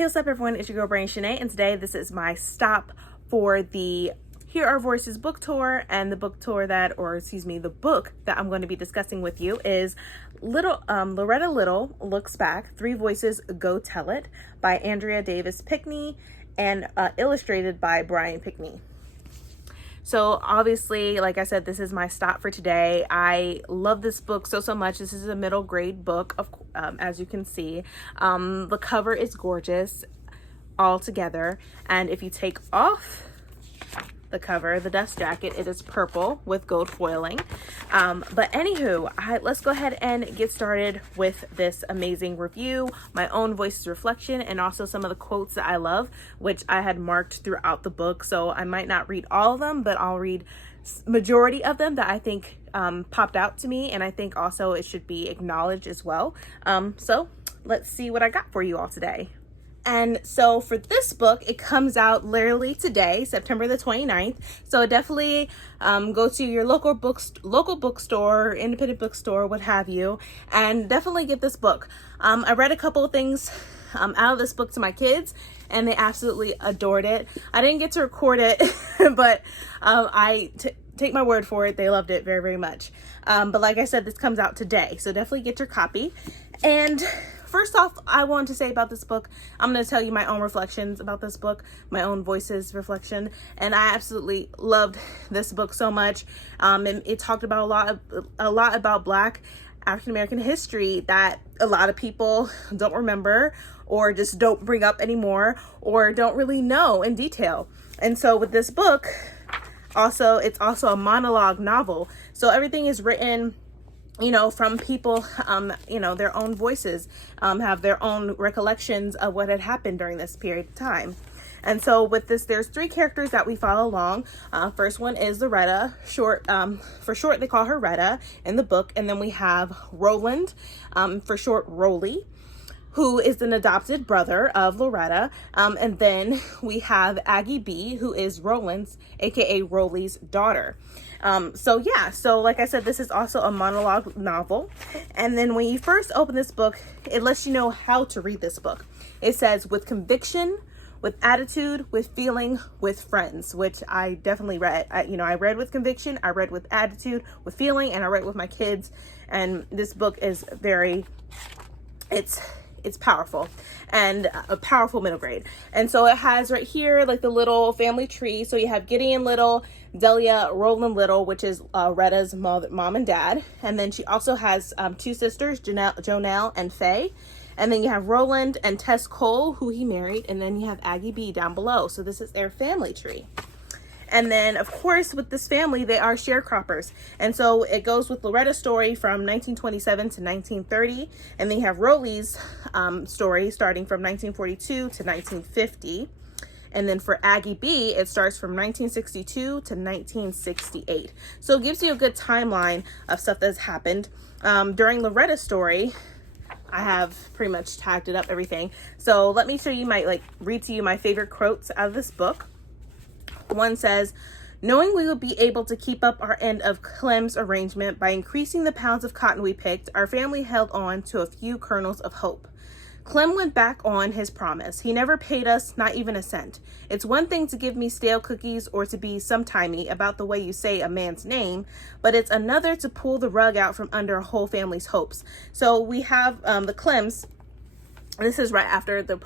Hey, what's up everyone, it's your girl Brain Shanae, and today this is my stop for the Hear Our Voices book tour. And the book that I'm going to be discussing with you is Loretta Little Looks Back, Three Voices Go Tell It by Andrea Davis Pickney and illustrated by Brian Pickney. So obviously, like I said, this is my stop for today. I love this book so much. This is a middle grade book, as you can see. The cover is gorgeous all together. And if you take off the cover, the dust jacket, it is purple with gold foiling. But anywho, let's go ahead and get started with this amazing review, my own voices reflection, and also some of the quotes that I love, which I had marked throughout the book. So I might not read all of them, but I'll read majority of them that I think popped out to me, and I think also it should be acknowledged as well. So let's see what I got for you all today. And so for this book, it comes out literally today, September the 29th. So definitely go to your local bookstore, independent bookstore, what have you, and definitely get this book. I read a couple of things out of this book to my kids, and they absolutely adored it. I didn't get to record it, but take my word for it, they loved it very much. But like I said, this comes out today, so definitely get your copy. And first off, I want to say about this book, I'm going to tell you my own reflections about this book, my own voices reflection, and I absolutely loved this book so much. And it talked about a lot about Black African American history that a lot of people don't remember or just don't bring up anymore or don't really know in detail. And so with this book, it's also a monologue novel. So everything is written, from people, their own voices, have their own recollections of what had happened during this period of time. And so with this, there's three characters that we follow along. First one is Loretta, for short, they call her Retta in the book. And then we have Roland, for short, Roly, who is an adopted brother of Loretta. And then we have Aggie B, who is Roland's, aka Roly's daughter. So like I said, this is also a monologue novel. And then when you first open this book, it lets you know how to read this book. It says, with conviction, with attitude, with feeling, with friends, which I definitely read. I read with conviction, I read with attitude, with feeling, and I read with my kids. And this book is it's powerful, and a powerful middle grade. And so it has right here like the little family tree. So you have Gideon Little, Delia, Roland Little, which is Retta's mom and dad. And then she also has two sisters, Jonelle and Faye. And then you have Roland and Tess Cole, who he married. And then you have Aggie B down below. So this is their family tree. And then, of course, with this family, they are sharecroppers. And so it goes with Loretta Story from 1927 to 1930. And then you have Roly's story starting from 1942 to 1950. And then for Aggie B, it starts from 1962 to 1968. So it gives you a good timeline of stuff that's happened. During Loretta's story, I have pretty much tagged it up, everything. So let me show you read to you my favorite quotes out of this book. One says, knowing we would be able to keep up our end of Clem's arrangement by increasing the pounds of cotton we picked, our family held on to a few kernels of hope. Clem went back on his promise. He never paid us, not even a cent. It's one thing to give me stale cookies or to be sometimey about the way you say a man's name, but it's another to pull the rug out from under a whole family's hopes. So we have the Clems. This is right after the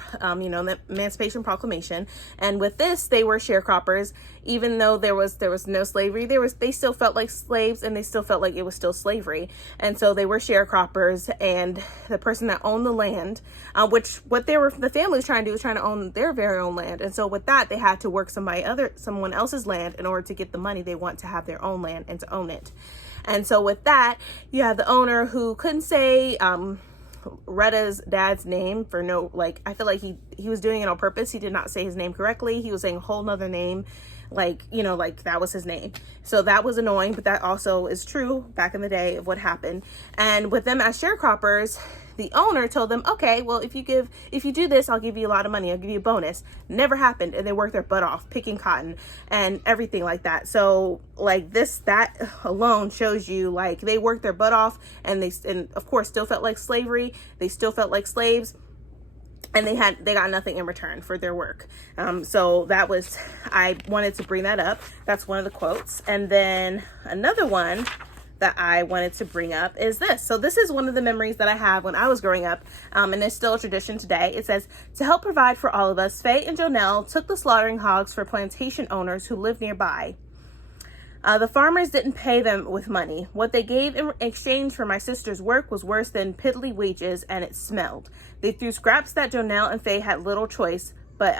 Emancipation Proclamation, and with this, they were sharecroppers. Even though there was no slavery, they still felt like slaves, and they still felt like it was still slavery. And so they were sharecroppers, and the person that owned the land, the family was trying to do was trying to own their very own land. And so with that, they had to work someone else's land in order to get the money they want to have their own land and to own it. And so with that, you have the owner who couldn't say Retta's dad's name I feel like he was doing it on purpose. He did not say his name correctly. He was saying a whole nother name, like that was his name. So that was annoying, but that also is true back in the day of what happened. And with them as sharecroppers, the owner told them, okay, well, if you do this, I'll give you a lot of money. I'll give you a bonus. Never happened. And they worked their butt off picking cotton and everything like that. So that alone shows you they worked their butt off, and of course still felt like slavery. They still felt like slaves. and they got nothing in return for their work. So that was, I wanted to bring that up. That's one of the quotes. And then another one that I wanted to bring up is this. So this is one of the memories that I have when I was growing up, and it's still a tradition today. It says, to help provide for all of us, Faye and Jonelle took the slaughtering hogs for plantation owners who lived nearby. The farmers didn't pay them with money. What they gave in exchange for my sister's work was worse than piddly wages, and it smelled. They threw scraps that Jonelle and Faye had little choice, but,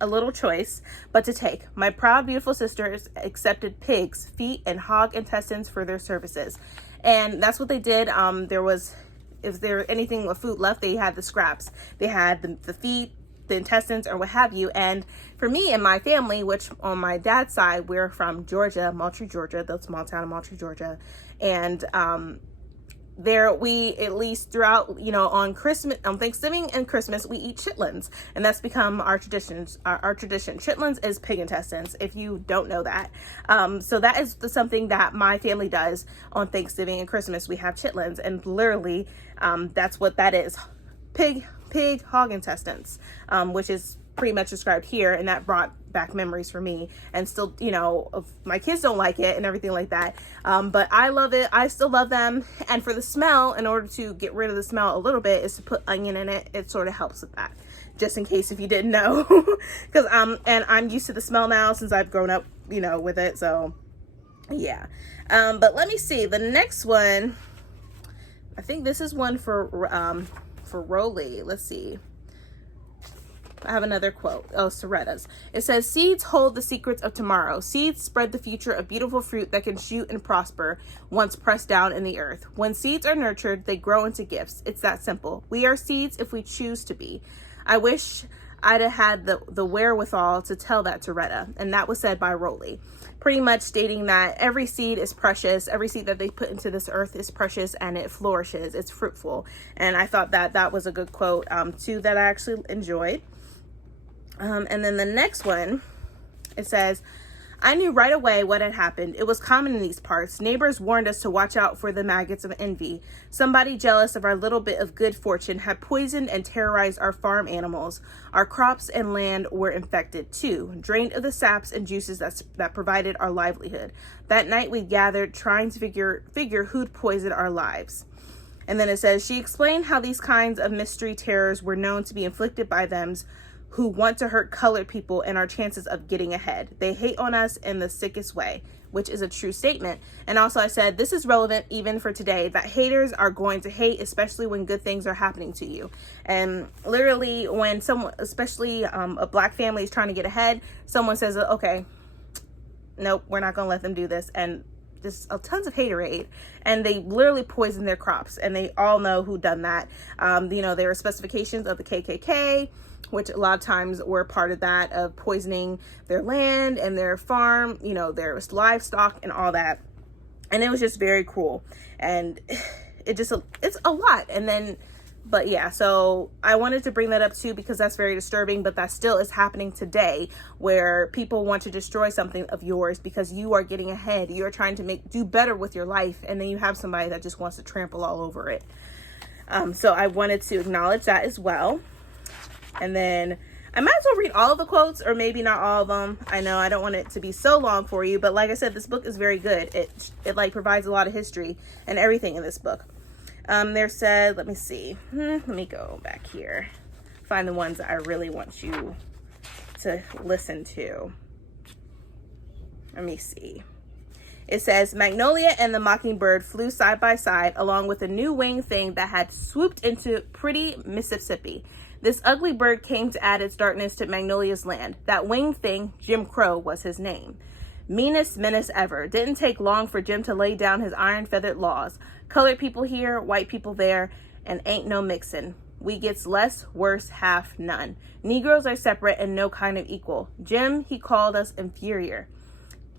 a little choice, but to take. My proud, beautiful sisters accepted pigs, feet, and hog intestines for their services. And that's what they did. If there anything of food left, they had the scraps. They had the feet, the intestines, or what have you. And for me and my family, which on my dad's side, we're from Georgia, Moultrie, Georgia, the small town of Moultrie, Georgia. And there we, at least throughout, on Thanksgiving and Christmas, we eat chitlins, and that's become our traditions. Our tradition. Chitlins is pig intestines, if you don't know that. So that is something that my family does on Thanksgiving and Christmas. We have chitlins, and literally, that's what that is. Pig hog intestines, which is pretty much described here, and that brought back memories for me. And still, my kids don't like it and everything like that, but I love it. I still love them. And for the smell, in order to get rid of the smell a little bit, is to put onion in it. It sort of helps with that, just in case if you didn't know. Because and I'm used to the smell now since I've grown up with it. So yeah. But let me see the next one. I think this is one for Rolly. Let's see. I have another quote. Oh, Loretta's. It says, seeds hold the secrets of tomorrow. Seeds spread the future of beautiful fruit that can shoot and prosper once pressed down in the earth. When seeds are nurtured, they grow into gifts. It's that simple. We are seeds if we choose to be. I wish I'd have had the wherewithal to tell that to Retta. And that was said by Rolly. Pretty much stating that every seed is precious. Every seed that they put into this earth is precious, and it flourishes. It's fruitful. And I thought that was a good quote, too, that I actually enjoyed. And then the next one, it says, I knew right away what had happened. It was common in these parts. Neighbors warned us to watch out for the maggots of envy. Somebody jealous of our little bit of good fortune had poisoned and terrorized our farm animals. Our crops and land were infected too, drained of the saps and juices that provided our livelihood. That night we gathered, trying to figure who'd poisoned our lives. And then it says, she explained how these kinds of mystery terrors were known to be inflicted by them who want to hurt colored people and our chances of getting ahead. They hate on us in the sickest way, which is a true statement. And also I said, this is relevant even for today, that haters are going to hate, especially when good things are happening to you. And literally when someone, especially a black family, is trying to get ahead, someone says, okay, nope, we're not going to let them do this. And just tons of haterade, and they literally poison their crops, and they all know who done that. There are specifications of the KKK, which a lot of times were part of that, of poisoning their land and their farm, their livestock and all that. And it was just very cruel, and it's a lot. And then, but yeah, so I wanted to bring that up too, because that's very disturbing, but that still is happening today, where people want to destroy something of yours because you are getting ahead. You're trying to do better with your life. And then you have somebody that just wants to trample all over it. So I wanted to acknowledge that as well. And then I might as well read all of the quotes, or maybe not all of them. I know I don't want it to be so long for you, but like I said, this book is very good. It like provides a lot of history and everything in this book. There said, let me see. Let me go back here. Find the ones that I really want you to listen to. Let me see. It says, Magnolia and the Mockingbird flew side by side along with a new winged thing that had swooped into pretty Mississippi. This ugly bird came to add its darkness to Magnolia's land. That winged thing, Jim Crow, was his name. Meanest menace ever. Didn't take long for Jim to lay down his iron-feathered laws. Colored people here, white people there, and ain't no mixin'. We gets less, worse, half, none. Negroes are separate and no kind of equal. Jim, he called us inferior.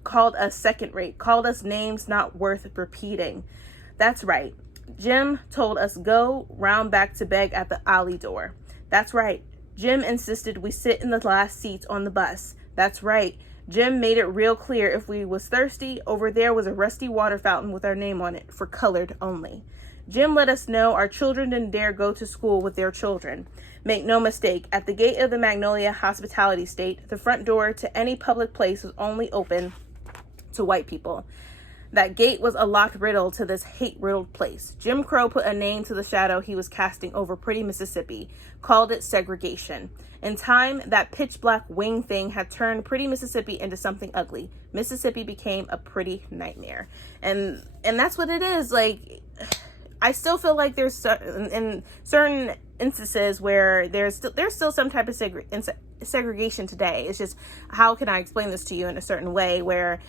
Called us second rate. Called us names not worth repeating. That's right. Jim told us go round back to beg at the alley door. That's right. Jim insisted we sit in the last seats on the bus. That's right. Jim made it real clear if we was thirsty, over there was a rusty water fountain with our name on it, for colored only. Jim let us know our children didn't dare go to school with their children. Make no mistake, at the gate of the Magnolia Hospitality State, the front door to any public place was only open to white people. That gate was a locked riddle to this hate-riddled place. Jim Crow put a name to the shadow he was casting over pretty Mississippi, called it segregation. In time, that pitch-black wing thing had turned pretty Mississippi into something ugly. Mississippi became a pretty nightmare. And that's what it is. Like, I still feel like there's in certain instances where there's still some type of segregation today. It's just, how can I explain this to you in a certain way where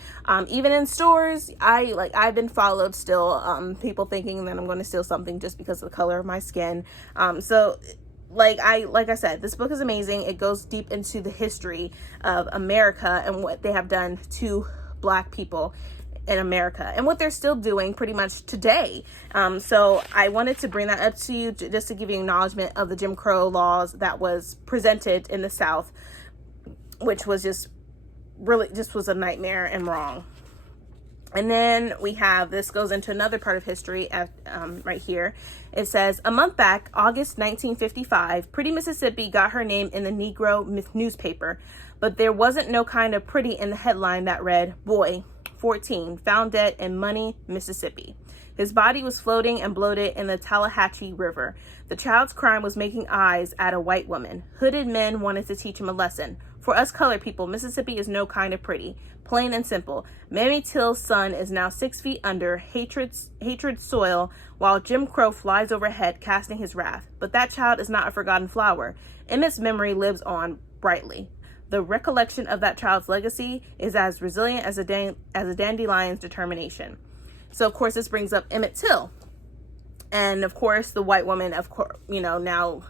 even in stores, I've been followed still, people thinking that I'm going to steal something just because of the color of my skin. So like I said, this book is amazing. It goes deep into the history of America and what they have done to Black people in America and what they're still doing pretty much today. So I wanted to bring that up to you just to give you acknowledgement of the Jim Crow laws that was presented in the South, which was just was a nightmare and wrong. And then we have, this goes into another part of history right here. It says, a month back, August 1955, Pretty Mississippi got her name in the Negro newspaper, but there wasn't no kind of pretty in the headline that read, boy, 14, found dead in Money, Mississippi. His body was floating and bloated in the Tallahatchie River. The child's crime was making eyes at a white woman. Hooded men wanted to teach him a lesson. For us colored people, Mississippi is no kind of pretty. Plain and simple. Emmett Till's son is now 6 feet under hatred soil while Jim Crow flies overhead casting his wrath. But that child is not a forgotten flower. Emmett's memory lives on brightly. The recollection of that child's legacy is as resilient as a dandelion's determination. So, of course, this brings up Emmett Till. And, of course, the white woman, now,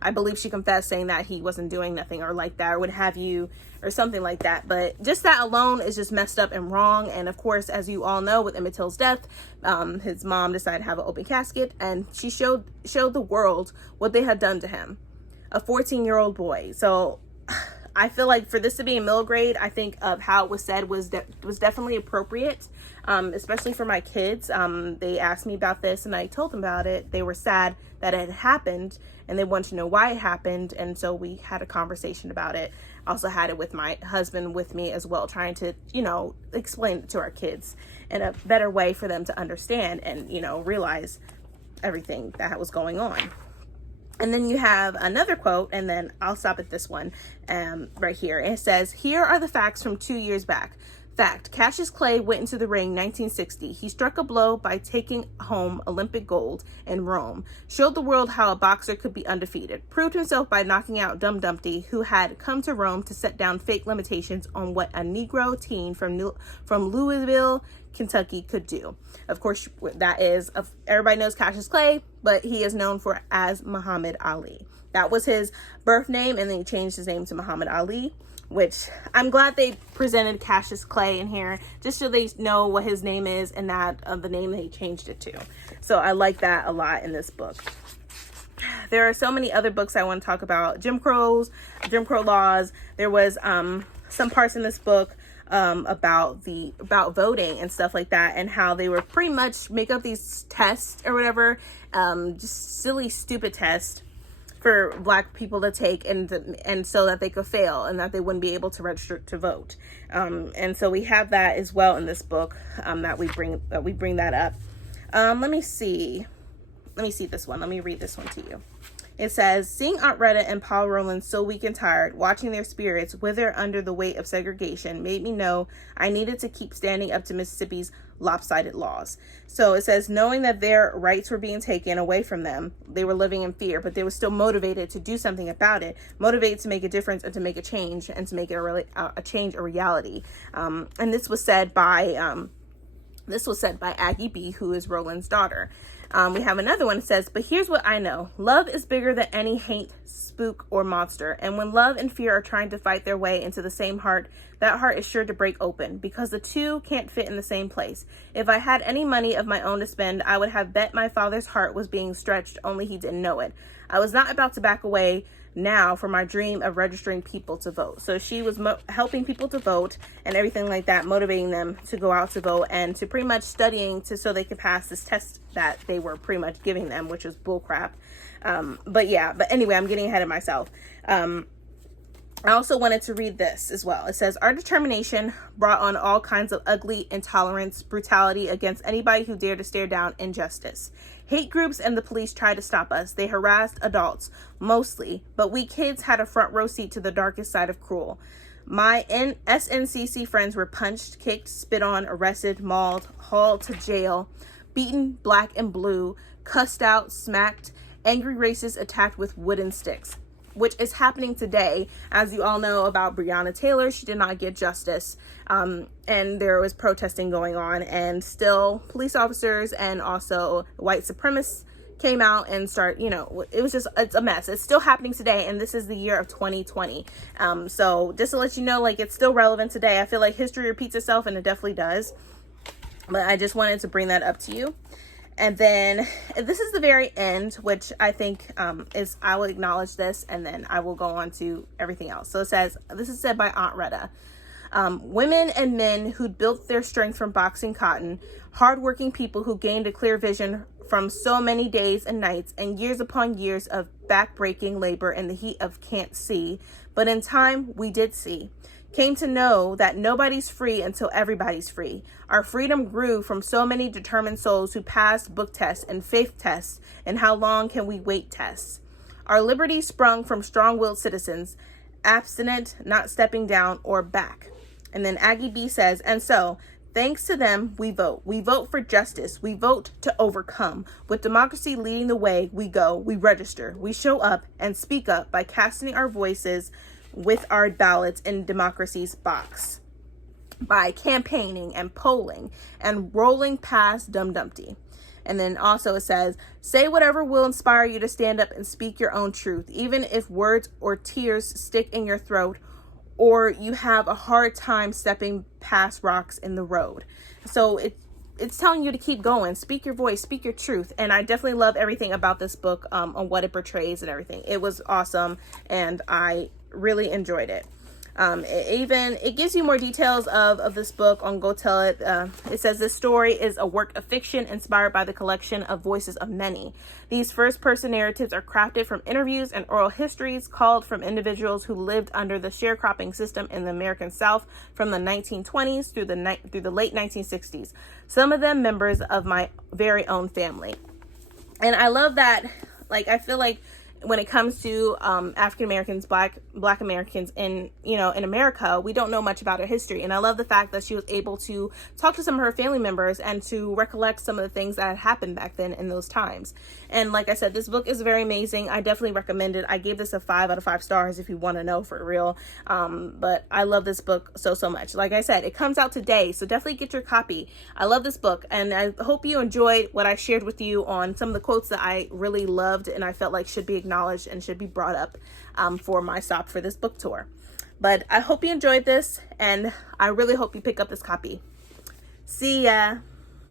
I believe she confessed saying that he wasn't doing nothing or like that or what have you or something like that. But just that alone is just messed up and wrong. And, of course, as you all know, with Emmett Till's death, his mom decided to have an open casket. And she showed the world what they had done to him. A 14-year-old boy. So I feel like for this to be in middle grade, I think of how it was said was definitely appropriate, especially for my kids. They asked me about this and I told them about it. They were sad that it had happened and they wanted to know why it happened. And so we had a conversation about it. I also had it with my husband with me as well, trying to, explain it to our kids in a better way for them to understand and, realize everything that was going on. And then you have another quote, and then I'll stop at this one right here. It says, here are the facts from 2 years back. Fact, Cassius Clay went into the ring 1960. He struck a blow by taking home Olympic gold in Rome, showed the world how a boxer could be undefeated, proved himself by knocking out Dum Dumpty, who had come to Rome to set down fake limitations on what a Negro teen from Louisville, Kentucky could do. Of course, that is, everybody knows Cassius Clay, but he is known as Muhammad Ali. That was his birth name, and then he changed his name to Muhammad Ali, which I'm glad they presented Cassius Clay in here, just so they know what his name is and that the name that he changed it to. So I like that a lot in this book. There are so many other books I want to talk about. Jim Crow laws. There was some parts in this book about voting and stuff like that, and how they were pretty much make up these tests or whatever, just silly, stupid tests for Black people to take and so that they could fail and that they wouldn't be able to register to vote. And so we have that as well in this book, that we bring that up. Let me see this one. Let me read this one to you. It says, seeing Aunt Retta and Paul Rowland so weak and tired, watching their spirits wither under the weight of segregation, made me know I needed to keep standing up to Mississippi's lopsided laws. So it says, knowing that their rights were being taken away from them, they were living in fear, but they were still motivated to do something about it, motivated to make a difference and to make a change and to make it a change a reality. And this was said by Aggie B, who is Rowland's daughter. We have another one that says, but here's what I know. Love is bigger than any hate, spook, or monster. And when love and fear are trying to fight their way into the same heart, that heart is sure to break open because the two can't fit in the same place. If I had any money of my own to spend, I would have bet my father's heart was being stretched, only he didn't know it. I was not about to back away now for my dream of registering people to vote. So she was helping people to vote and everything like that, motivating them to go out to vote and to pretty much studying so they could pass this test that they were pretty much giving them, which was bullcrap. But anyway, I'm getting ahead of myself. I also wanted to read this as well. It says, our determination brought on all kinds of ugly intolerance, brutality against anybody who dared to stare down injustice. Hate groups and the police tried to stop us. They harassed adults, mostly, but we kids had a front row seat to the darkest side of cruel. My SNCC friends were punched, kicked, spit on, arrested, mauled, hauled to jail, beaten black and blue, cussed out, smacked, angry racists attacked with wooden sticks, which is happening today. As you all know about Breonna Taylor, she did not get justice. And there was protesting going on, and still police officers and also white supremacists came out and it's a mess. It's still happening today, and this is the year of 2020. So just to let you know, like, it's still relevant today. I feel like history repeats itself, and it definitely does. But I just wanted to bring that up to you. And then this is the very end, which I think I will acknowledge this, and then I will go on to everything else. So it says, this is said by Aunt Retta. Women and men who'd built their strength from boxing cotton, hardworking people who gained a clear vision from so many days and nights and years upon years of back-breaking labor in the heat of can't see, but in time we did see. Came to know that nobody's free until everybody's free. Our freedom grew from so many determined souls who passed book tests and faith tests and how long can we wait tests. Our liberty sprung from strong-willed citizens, abstinent, not stepping down or back. And then Aggie B says, and so, thanks to them, we vote. We vote for justice. We vote to overcome. With democracy leading the way, we go, we register, we show up and speak up by casting our voices with our ballots in democracy's box, by campaigning and polling and rolling past Dum Dumpty. And then also it says, say whatever will inspire you to stand up and speak your own truth, even if words or tears stick in your throat or you have a hard time stepping past rocks in the road. So it's telling you to keep going, speak your voice, speak your truth. And I definitely love everything about this book, on what it portrays and everything. It was awesome, and I really enjoyed it. It gives you more details of this book on Go Tell It. It says this story is a work of fiction inspired by the collection of voices of many. These first-person narratives are crafted from interviews and oral histories culled from individuals who lived under the sharecropping system in the American South from the 1920s through the late 1960s. Some of them members of my very own family. And I love that. Like, I feel like when it comes to African Americans, Black Americans in America, we don't know much about her history. And I love the fact that she was able to talk to some of her family members and to recollect some of the things that had happened back then in those times. And like I said, this book is very amazing. I definitely recommend it. I gave this a 5 out of 5 stars if you want to know for real. But I love this book so much. Like I said, it comes out today, so definitely get your copy. I love this book, and I hope you enjoyed what I shared with you on some of the quotes that I really loved and I felt like should be acknowledged and should be brought up for my stop for this book tour. But I hope you enjoyed this, and I really hope you pick up this copy. See ya.